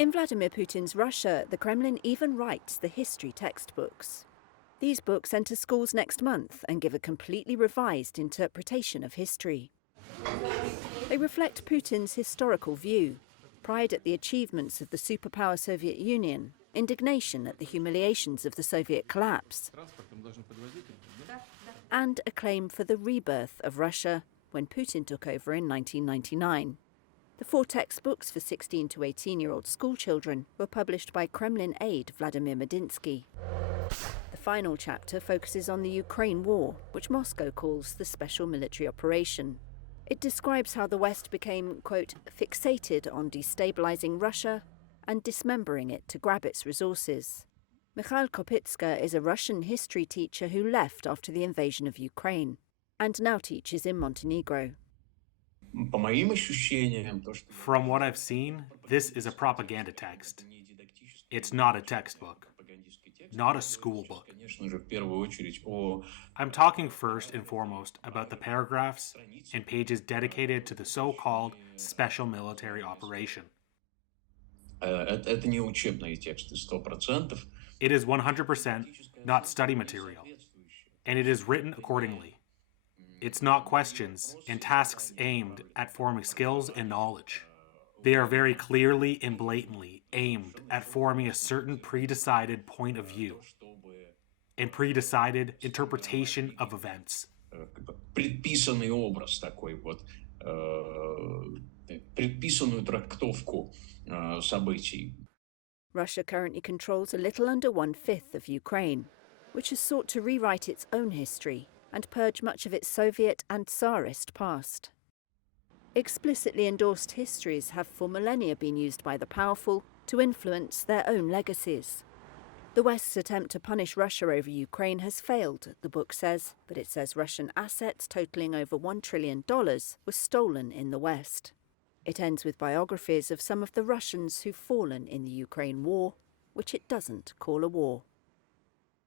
In Vladimir Putin's Russia, the Kremlin even writes the history textbooks. These books enter schools next month and give a completely revised interpretation of history. They reflect Putin's historical view, pride at the achievements of the superpower Soviet Union, indignation at the humiliations of the Soviet collapse, and a claim for the rebirth of Russia when Putin took over in 1999. The 4 textbooks for 16 to 18-year-old schoolchildren were published by Kremlin aide Vladimir Medinsky. The final chapter focuses on the Ukraine war, which Moscow calls the special military operation. It describes how the West became, quote, fixated on destabilizing Russia and dismembering it to grab its resources. Mikhail Kopytska is a Russian history teacher who left after the invasion of Ukraine and now teaches in Montenegro. From what I've seen, this is a propaganda text. It's not a textbook, not a school book. I'm talking first and foremost about the paragraphs and pages dedicated to the so-called special military operation. It is 100% not study material, and it is written accordingly. It's not questions and tasks aimed at forming skills and knowledge. They are very clearly and blatantly aimed at forming a certain pre-decided point of view and pre-decided interpretation of events. Предписанный образ такой вот, предписанную трактовку событий. Russia currently controls a little under 1/5 of Ukraine, which has sought to rewrite its own history and purge much of its Soviet and Tsarist past. Explicitly endorsed histories have for millennia been used by the powerful to influence their own legacies. The West's attempt to punish Russia over Ukraine has failed, the book says, but it says Russian assets totaling over $1 trillion were stolen in the West. It ends with biographies of some of the Russians who've fallen in the Ukraine war, which it doesn't call a war.